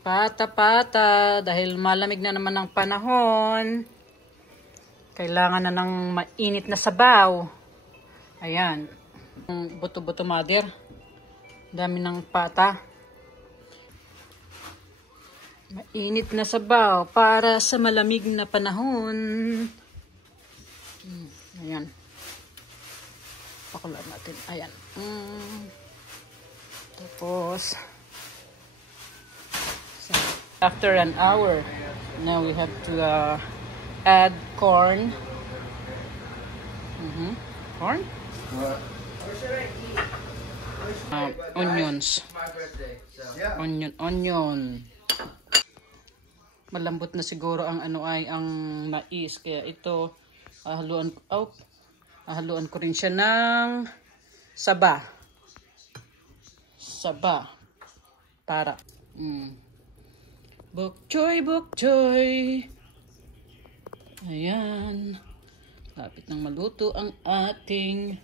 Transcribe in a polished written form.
Pata-pata, dahil malamig na naman ang panahon. Kailangan na ng mainit na sabaw. Ayan. Buto-buto mother. Dami ng pata. Mainit na sabaw para sa malamig na panahon. Ayan. Pakulaan natin. Ayan. Tapos, after an hour, now we have to add corn. Corn? Onions. Onion. Malambot na siguro ang ang mais. Kaya ito, haluan ko rin siya ng saba. Para. Bok choy. Ayan. Lapit nang maluto ang ating